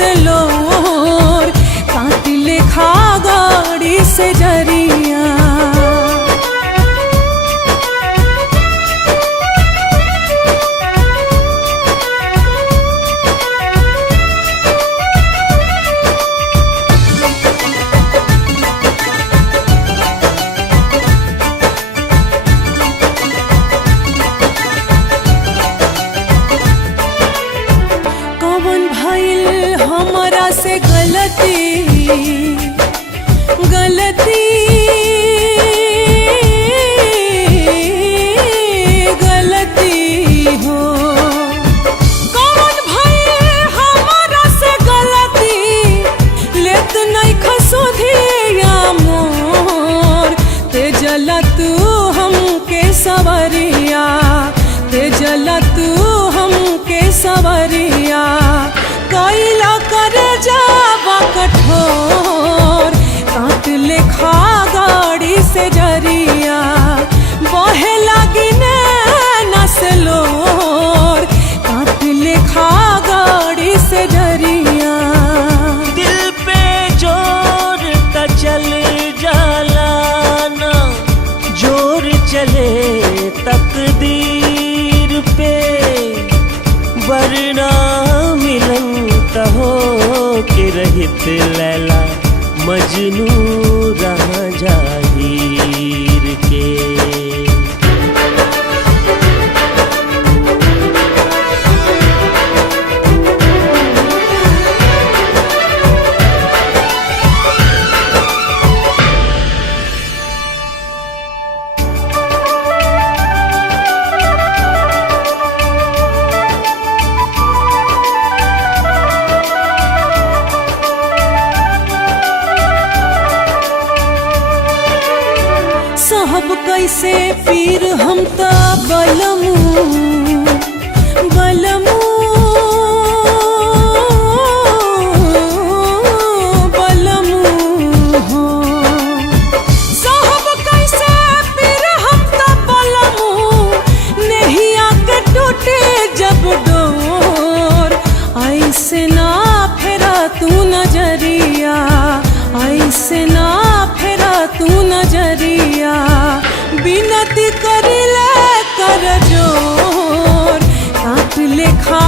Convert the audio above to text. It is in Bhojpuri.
नसलोर काट लेखा गाड़ी से जरिया। हमरा से गलती गलती गलती हो कौन भइल हमरा से गलती लेत नहीं खसुधिया मोर ते जला तू हमके सवरिया ते जला तू हमके सवरिया कैला कर जावा कठोर काट लेखा गाड़ी से जरिया बहे लगी नसलोर काट लेखा गाड़ी से जरिया। दिल पे जोर का चल जाला ना जोर चले तकदीर पे वरना मिलन हो के रहित लैला मजनू राजा हीर के। साहब कैसे पीर हम ता बलमू बलमू बलमू हो साहब कैसे पीर हम ता बलमू नहीं आके टूटे जब डोर ऐसे ना फेरा तू नजरिया ऐसे ना फेरा तू नजरिया बिनती करिले कर जोर काट लेखा